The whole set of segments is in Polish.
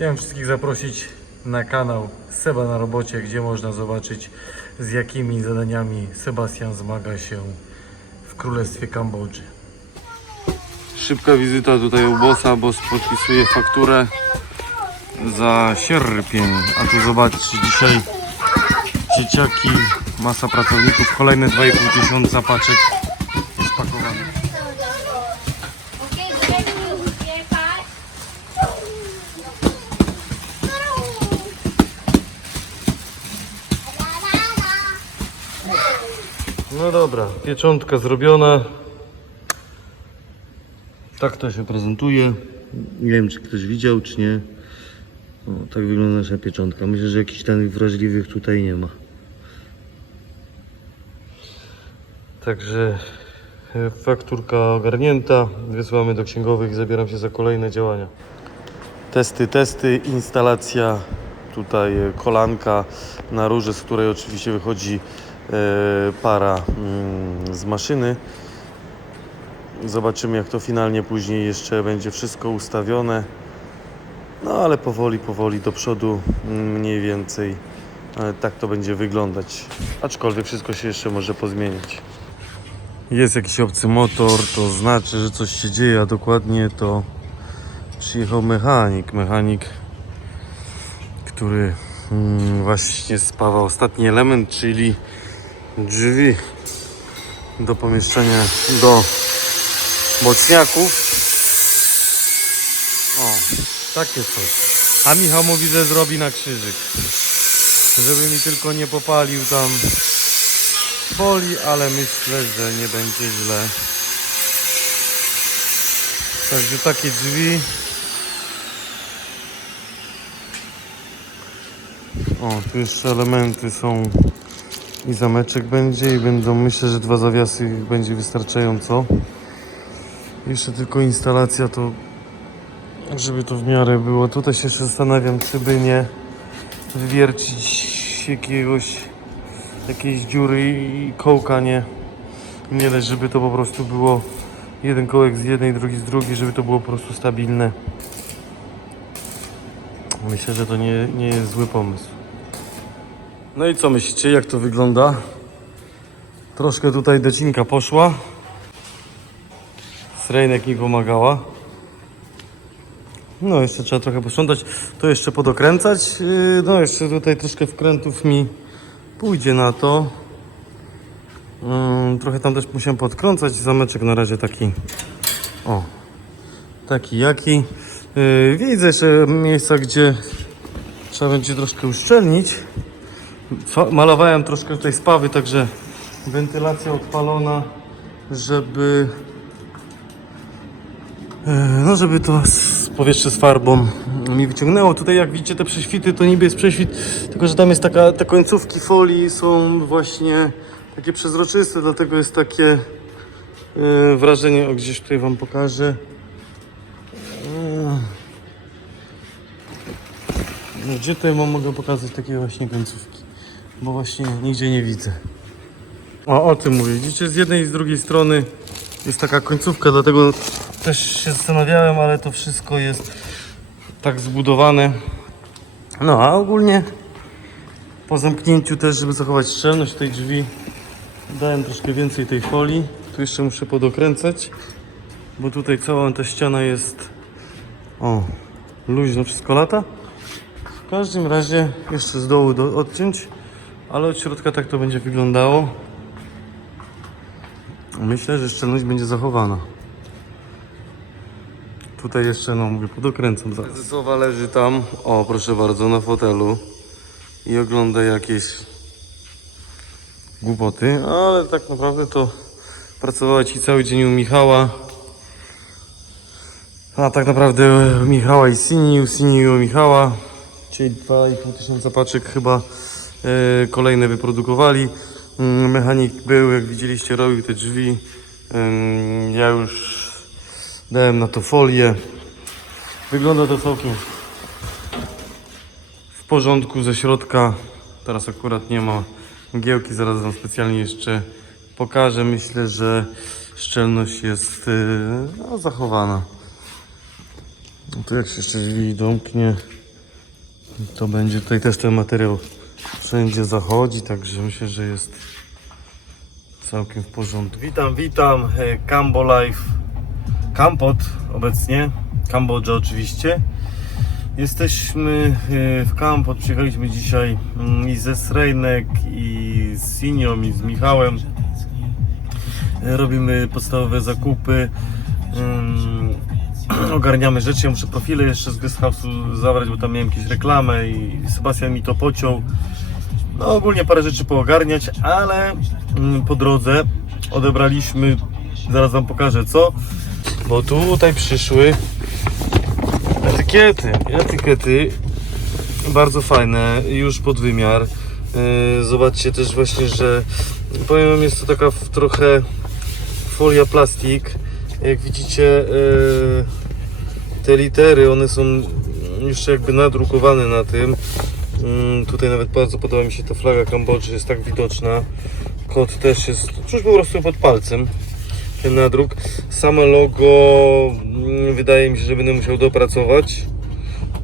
Chciałem wszystkich zaprosić na kanał Seba na robocie, gdzie można zobaczyć z jakimi zadaniami Sebastian zmaga się w Królestwie Kambodży. Szybka wizyta tutaj u bossa, boss podpisuje fakturę za sierpień, a tu zobaczcie, dzisiaj dzieciaki, masa pracowników, kolejne 2,5 tysiąca paczek No dobra, pieczątka zrobiona. Tak to się prezentuje. Nie wiem, czy ktoś widział, czy nie. O, tak wygląda nasza pieczątka. Myślę, że jakichś danych wrażliwych tutaj nie ma. Także e, fakturka ogarnięta. Wysyłamy do księgowych i zabieram się za kolejne działania. Testy, testy, instalacja. Tutaj e, kolanka na rurze, z której oczywiście wychodzi para mm, z maszyny. Zobaczymy jak to finalnie później jeszcze będzie wszystko ustawione. No ale powoli, powoli do przodu mm, mniej więcej e, tak to będzie wyglądać. Aczkolwiek wszystko się jeszcze może pozmieniać. Jest jakiś obcy motor, to znaczy, że coś się dzieje, a dokładnie to przyjechał mechanik. Mechanik, który mm, właśnie spawa ostatni element, czyli drzwi do pomieszczenia do boczniaków. O, takie coś. A Michał mówi, że zrobi na krzyżyk. Żeby mi tylko nie popalił tam folii, ale myślę, że nie będzie źle. Także takie drzwi. O, tu jeszcze elementy są i zameczek będzie i będą, myślę, że dwa zawiasy będzie wystarczająco. Jeszcze tylko instalacja to, żeby to w miarę było. Tutaj się zastanawiam, czy by nie wywiercić jakiegoś, jakiejś dziury i kołka nie, nie dać, żeby to po prostu było jeden kołek z jednej, drugi z drugiej, żeby to było po prostu stabilne. Myślę, że to nie, nie jest zły pomysł. No i co myślicie, jak to wygląda? Troszkę tutaj docinka poszła. Srejnek mi pomagała. No, jeszcze trzeba trochę posprzątać. To jeszcze podokręcać. Yy, No, jeszcze tutaj troszkę wkrętów mi pójdzie na to. Yy, Trochę tam też musiałem podkręcać. Zameczek na razie taki. O, taki jaki. Yy, Widzę jeszcze miejsca, gdzie trzeba będzie troszkę uszczelnić. Malowałem troszkę tutaj spawy, także wentylacja odpalona, żeby e, no żeby to powietrze z farbą mi wyciągnęło. Tutaj jak widzicie te prześwity to niby jest prześwit, tylko że tam jest taka, te końcówki folii są właśnie takie przezroczyste, dlatego jest takie e, wrażenie, o gdzieś tutaj wam pokażę. E, Gdzie tutaj wam mogę pokazać takie właśnie końcówki? Bo właśnie nigdzie nie widzę. O, o tym mówię. Widzicie, z jednej i z drugiej strony jest taka końcówka, dlatego też się zastanawiałem, ale to wszystko jest tak zbudowane. No, a ogólnie po zamknięciu też, żeby zachować szczelność tej drzwi, dałem troszkę więcej tej folii. Tu jeszcze muszę podokręcać, bo tutaj cała ta ściana jest o, luźno wszystko lata. W każdym razie jeszcze z dołu do, odciąć, ale od środka tak to będzie wyglądało. Myślę, że szczelność będzie zachowana. Tutaj jeszcze, no mówię, podokręcam zaraz. Prezesowa leży tam, o proszę bardzo, na fotelu i ogląda jakieś głupoty, ale tak naprawdę to pracowała ci cały dzień u Michała. A tak naprawdę u Michała i Sini, u Sini i u Michała. Czyli 2,5 tysiąca paczek chyba kolejne wyprodukowali. Mm, Mechanik był, jak widzieliście, robił te drzwi. Ja już dałem na to folię. Wygląda to całkiem w porządku ze środka. Teraz akurat nie ma mgiełki, zaraz Wam specjalnie jeszcze pokażę. Myślę, że szczelność jest yy, no, zachowana. No tu jak się jeszcze drzwi domknie, To będzie tutaj też ten materiał wszędzie zachodzi, także myślę, że jest całkiem w porządku. Witam, witam, e, Cambo Life, Campot obecnie, Kambodża oczywiście. Jesteśmy e, w Campot, przyjechaliśmy dzisiaj mm, i ze Srejnek, i z Sinią, i z Michałem. E, Robimy podstawowe zakupy. Ogarniamy rzeczy. Ja muszę profile jeszcze z guest house'u zabrać, bo tam miałem jakieś reklamę i Sebastian mi to pociął. No ogólnie parę rzeczy poogarniać, ale mm, po drodze odebraliśmy, zaraz wam pokażę co, bo tutaj przyszły etykiety, etykiety bardzo fajne, już pod wymiar. Yy, Zobaczcie też właśnie, że powiem jest to taka trochę folia plastik. Jak widzicie, yy, te litery, one są jeszcze jakby nadrukowane na tym. Mm, Tutaj nawet bardzo podoba mi się ta flaga Kambodży, jest tak widoczna. Kod też jest, czuć po prostu pod palcem ten nadruk. Same logo mm, wydaje mi się, że będę musiał dopracować,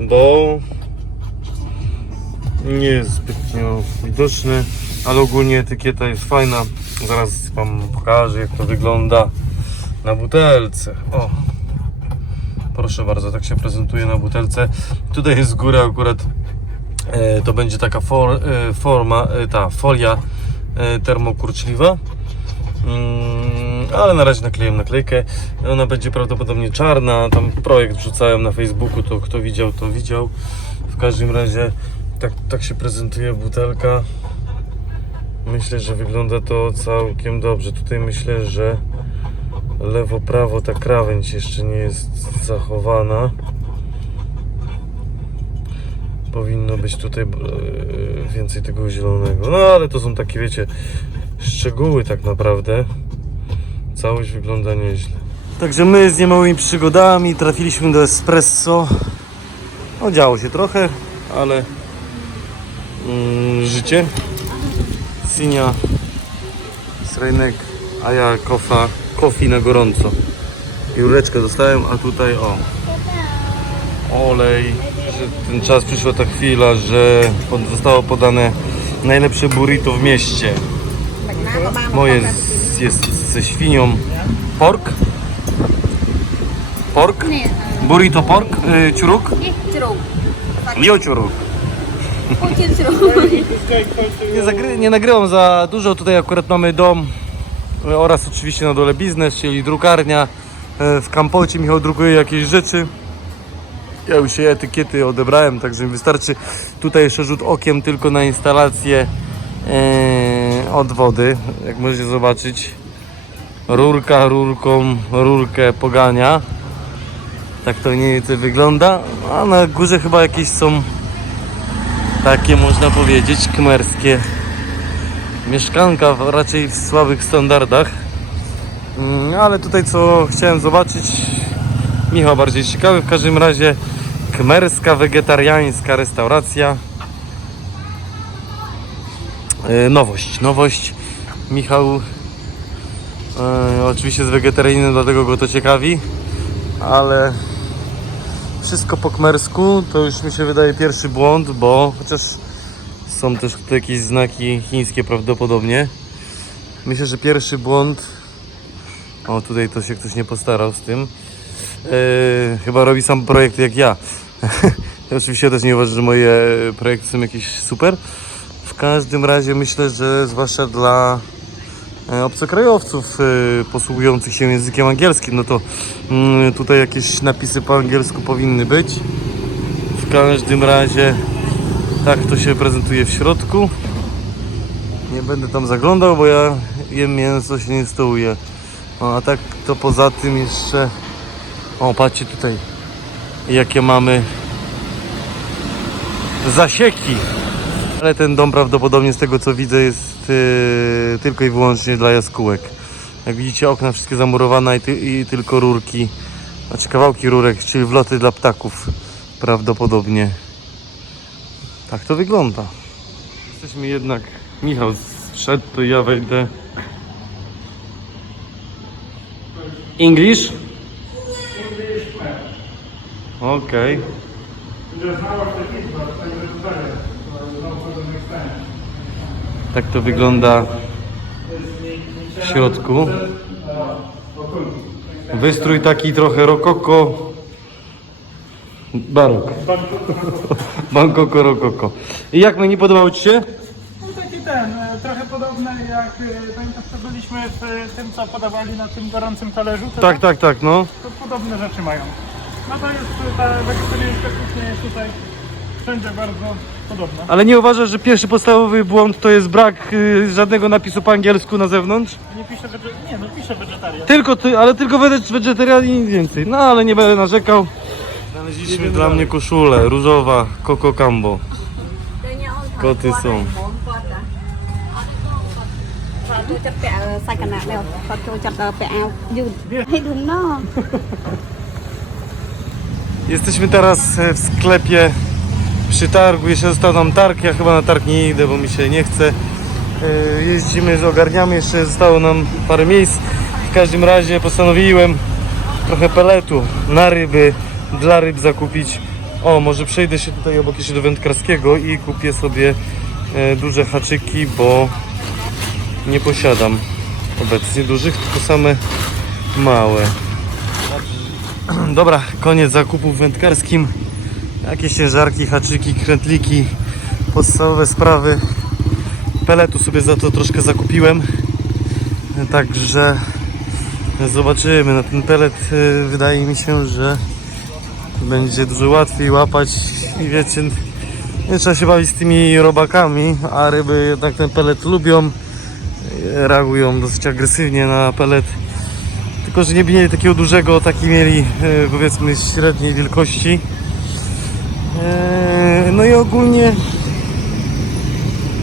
bo nie jest zbytnio widoczny, ale ogólnie etykieta jest fajna. Zaraz Wam pokażę jak to wygląda na butelce. O, proszę bardzo, tak się prezentuje na butelce. Tutaj jest z góry akurat e, to będzie taka for, e, forma, e, ta folia e, termokurczliwa. Mm, ale na razie nakleiłem naklejkę. Ona będzie prawdopodobnie czarna. Tam projekt wrzucałem na Facebooku, to kto widział, to widział. W każdym razie tak, tak się prezentuje butelka. Myślę, że wygląda to całkiem dobrze. Tutaj myślę, że lewo, prawo ta krawędź jeszcze nie jest zachowana. Powinno być tutaj e, więcej tego zielonego. No ale to są takie, wiecie, szczegóły tak naprawdę. Całość wygląda nieźle. Także my z niemałymi przygodami trafiliśmy do Espresso. No działo się trochę, ale mm, życie. Sinia, Srejnek, a ja kofa, kofi na gorąco. Jureczkę dostałem, a tutaj o olej, że ten czas przyszła ta chwila, że zostało podane najlepsze burrito w mieście. Moje z, jest ze świnią. Pork? Pork? Nie, Burrito pork? Y, ciuruk? Jo ciuruk. Uciec truk. Nie, zagry, nie nagrywam za dużo, tutaj akurat mamy dom oraz oczywiście na dole biznes, czyli drukarnia. Y, W Kampocie Michał drukuje jakieś rzeczy. Ja już się etykiety odebrałem, także wystarczy tutaj jeszcze rzut okiem tylko na instalację yy, od wody. Jak możecie zobaczyć, rurka rurką rurkę pogania. Tak to mniej więcej wygląda. A na górze chyba jakieś są takie można powiedzieć kmerskie mieszkanka w- raczej w słabych standardach. Mm, Ale tutaj co chciałem zobaczyć, Michał bardziej ciekawy, w każdym razie kmerska wegetariańska restauracja. E, Nowość, nowość. Michał e, oczywiście jest wegetarianinem, dlatego go to ciekawi, ale wszystko po kmersku to już mi się wydaje pierwszy błąd, bo chociaż są też tu jakieś znaki chińskie prawdopodobnie. Myślę, że pierwszy błąd. O, tutaj to się ktoś nie postarał z tym. Yy, chyba robi sam projekt jak ja. ja oczywiście też nie uważam, że moje projekty są jakieś super. W każdym razie myślę, że zwłaszcza dla e, obcokrajowców e, posługujących się językiem angielskim, no to mm, tutaj jakieś napisy po angielsku powinny być. W każdym razie tak to się prezentuje w środku. Nie będę tam zaglądał, bo ja jem mięso, się nie stołuję. O, a tak to poza tym jeszcze... O, patrzcie tutaj, jakie mamy zasieki. Ale ten dom prawdopodobnie z tego co widzę jest yy, tylko i wyłącznie dla jaskółek. Jak widzicie okna wszystkie zamurowane i, ty, i tylko rurki, znaczy kawałki rurek, czyli wloty dla ptaków prawdopodobnie. Tak to wygląda. Jesteśmy jednak... Michał wszedł, to ja wejdę. English? Okej. Okay. Tak to wygląda w środku. Wystrój taki trochę rokoko, barok. Bangkoko rokoko. I jak mi nie podobało Ci się? No taki ten, e, trochę podobny jak e, pamiętasz co byliśmy w e, tym co podawali na tym gorącym talerzu, to, Tak, tak, tak, no. to podobne rzeczy mają. No to jest e, ta wegetariańska kuchnia jest tutaj wszędzie bardzo podobna. Ale nie uważasz, że pierwszy podstawowy błąd to jest brak y, żadnego napisu po angielsku na zewnątrz? Nie pisze wege... nie no pisze wegetarian. Tylko ty, ale tylko wege- wegetarian i nic więcej. No ale nie będę narzekał. Znaleźliśmy dla mnie koszulę różowa Coco Cambo. Koty są. គាត់ចូលចិត្តពាក់សាច់កណាត់នេះគាត់ចូលចិត្តពាក់អាវយឺតហើយធំណោះ Jesteśmy teraz e, w sklepie przy targu. Jeszcze został nam targ. Ja chyba na targ nie idę, bo mi się nie chce. E, Jeździmy, ogarniamy. Jeszcze zostało nam parę miejsc. W każdym razie postanowiłem trochę peletu na ryby, dla ryb zakupić. O, może przejdę się tutaj obok jeszcze do wędkarskiego i kupię sobie e, duże haczyki, bo nie posiadam obecnie dużych, tylko same małe. Dobra, koniec zakupów wędkarskim. Jakieś ciężarki, haczyki, krętliki, podstawowe sprawy. Peletu sobie za to troszkę zakupiłem. Także zobaczymy. Na ten pelet y, wydaje mi się, że będzie dużo łatwiej łapać i wiecie, nie trzeba się bawić z tymi robakami, a ryby jednak ten pelet lubią. Reagują dosyć agresywnie na pelet. Tylko, że nie mieli takiego dużego, taki mieli e, powiedzmy średniej wielkości. E, No i ogólnie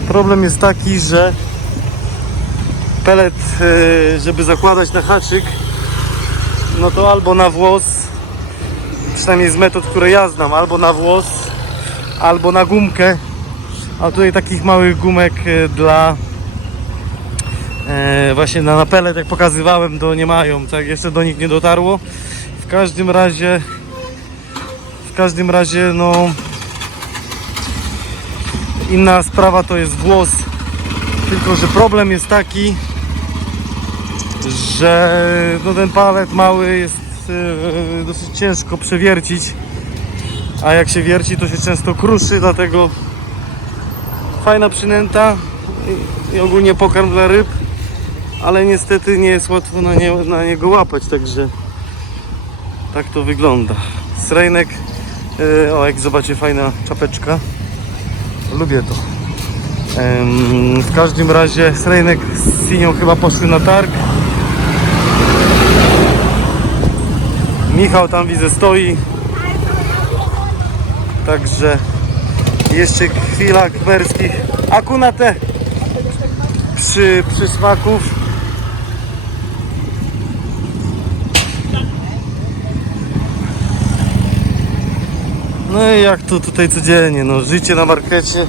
problem jest taki, że pelet, e, żeby zakładać na haczyk, no to albo na włos, przynajmniej z metod, które ja znam, albo na włos, albo na gumkę. A tutaj takich małych gumek e, dla E, właśnie na, na pelet jak pokazywałem to nie mają, tak jeszcze do nich nie dotarło. W każdym razie w każdym razie no inna sprawa to jest włos. Tylko że problem jest taki, że no ten palet mały jest e, dosyć ciężko przewiercić. A jak się wierci to się często kruszy, dlatego fajna przynęta i, i ogólnie pokarm dla ryb ale niestety nie jest łatwo na, nie, na niego łapać, także tak to wygląda. Srejnek, yy, o jak zobaczycie fajna czapeczka, lubię to. W każdym razie Srejnek z Sinią chyba poszły na targ. Michał tam widzę stoi. Także jeszcze chwila kmerskich akunate przy, przysmaków. No i jak to tutaj codziennie, no życie na markecie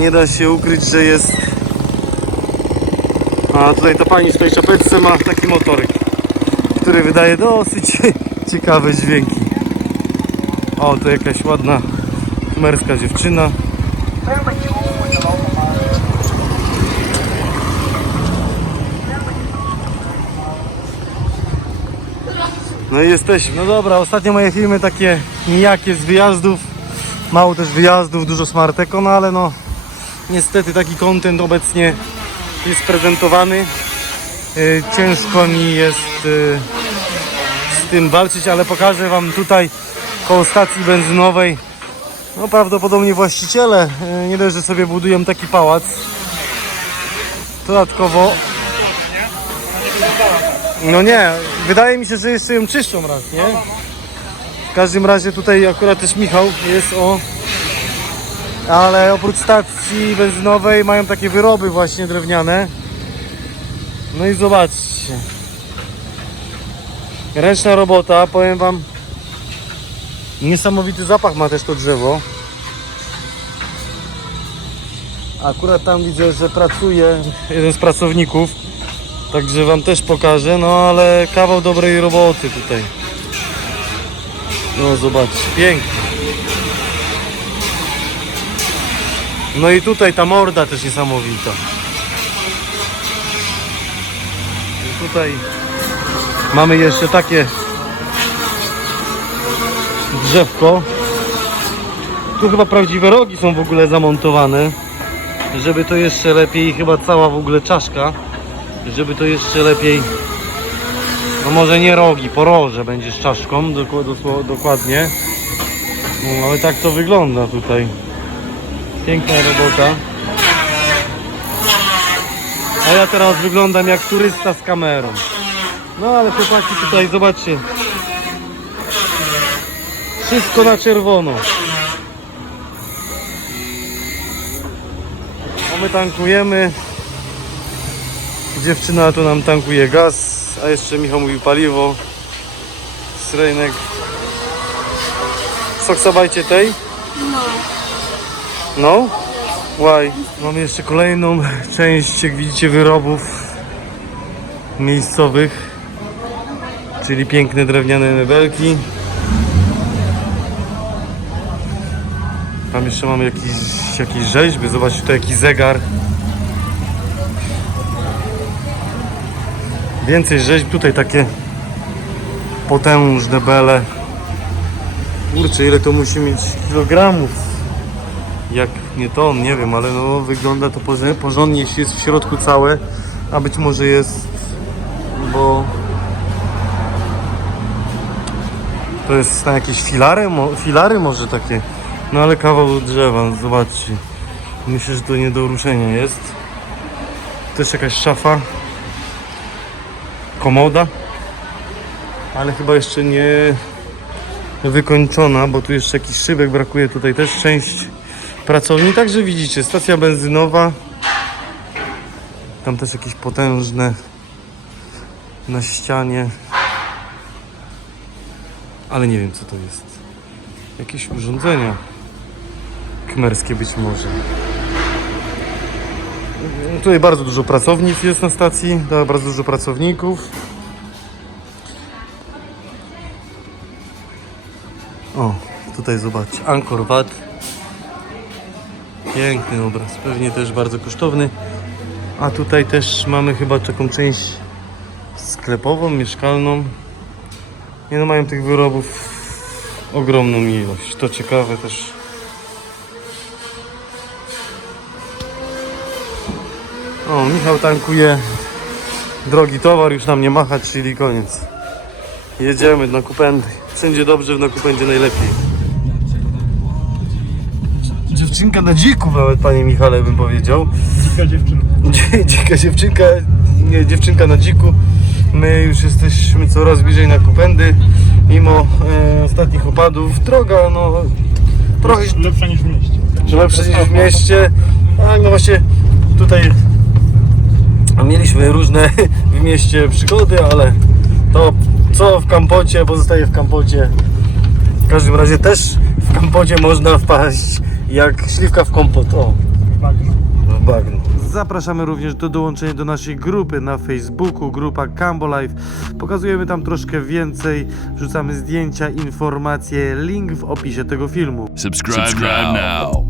nie da się ukryć, że jest a tutaj ta pani w tej czapeczce ma taki motorek, który wydaje dosyć ciekawe dźwięki. O, to jakaś ładna numerska dziewczyna. No i jesteśmy. No dobra, ostatnio moje filmy takie nijakie z wyjazdów. Mało też wyjazdów, dużo smarteko, no ale no niestety taki content obecnie jest prezentowany. Yy, Ciężko mi jest yy, z tym walczyć, ale pokażę Wam tutaj koło stacji benzynowej. No prawdopodobnie właściciele yy, nie dość, że sobie budują taki pałac. Dodatkowo no nie, wydaje mi się, że jeszcze ją czyszczą raz, nie? W każdym razie tutaj akurat też Michał jest o... Ale oprócz stacji benzynowej mają takie wyroby właśnie drewniane. No i zobaczcie. Ręczna robota, powiem wam. Niesamowity zapach ma też to drzewo. Akurat tam widzę, że pracuje jeden z pracowników. Także wam też pokażę, no ale kawał dobrej roboty tutaj. No zobaczcie, pięknie. No i tutaj ta morda też niesamowita. I tutaj mamy jeszcze takie drzewko. Tu chyba prawdziwe rogi są w ogóle zamontowane, żeby to jeszcze lepiej, chyba cała w ogóle czaszka, żeby to jeszcze lepiej, no może nie rogi, poroże będzie z czaszką, dokładnie. No, ale tak to wygląda tutaj. Piękna robota. A ja teraz wyglądam jak turysta z kamerą. No ale chłopaki tutaj, zobaczcie. Wszystko na czerwono. A my tankujemy. Dziewczyna tu nam tankuje gaz, a jeszcze Michał mówił paliwo. Z rynek. Soksabajcie tej? No. No? Why? Mamy jeszcze kolejną część, jak widzicie, wyrobów miejscowych. Czyli piękne drewniane mebelki. Tam jeszcze mamy jakieś, jakieś rzeźby. Zobaczcie, to jakiś zegar. Więcej rzeźb. Tutaj takie potężne bele. Kurczę, ile to musi mieć kilogramów jak nie ton, nie wiem, ale no wygląda to porządnie, jeśli jest w środku całe, a być może jest, bo to jest na jakieś filary, filary może takie, no ale kawał drzewa, zobaczcie, myślę, że to nie do ruszenia jest, też jakaś szafa, komoda, ale chyba jeszcze nie wykończona, bo tu jeszcze jakiś szybek brakuje, tutaj też część pracowni. Także widzicie, stacja benzynowa. Tam też jakieś potężne na ścianie. Ale nie wiem co to jest. Jakieś urządzenia kmerskie być może. Tutaj bardzo dużo pracownic jest na stacji, bardzo dużo pracowników. O, tutaj zobaczcie, Angkor Wat. Piękny obraz, pewnie też bardzo kosztowny. A tutaj też mamy chyba taką część sklepową, mieszkalną. Nie no, mają tych wyrobów ogromną ilość. To ciekawe też. O, Michał tankuje drogi towar, już nam nie macha, czyli koniec. Jedziemy na Kupendy. Wszędzie dobrze, w Nakupędzie najlepiej. Dziewczynka na dziku nawet, panie Michale, bym powiedział. Dzika dziewczyna. Dzie- Dzika dziewczynka, nie, dziewczynka na dziku. My już jesteśmy coraz bliżej na Kupendy. Mimo e, ostatnich opadów. Droga, no, trochę Lepsza niż w mieście. lepsze niż w mieście. Tak, no właśnie tutaj mieliśmy różne w mieście przygody, ale to co w Kampocie pozostaje w Kampocie. W każdym razie też w Kampocie można wpaść jak śliwka w kompot. O. Bagno. w bagno. Zapraszamy również do dołączenia do naszej grupy na Facebooku, grupa Cambo Life. Pokazujemy tam troszkę więcej, wrzucamy zdjęcia, informacje, link w opisie tego filmu. Subscribe, now.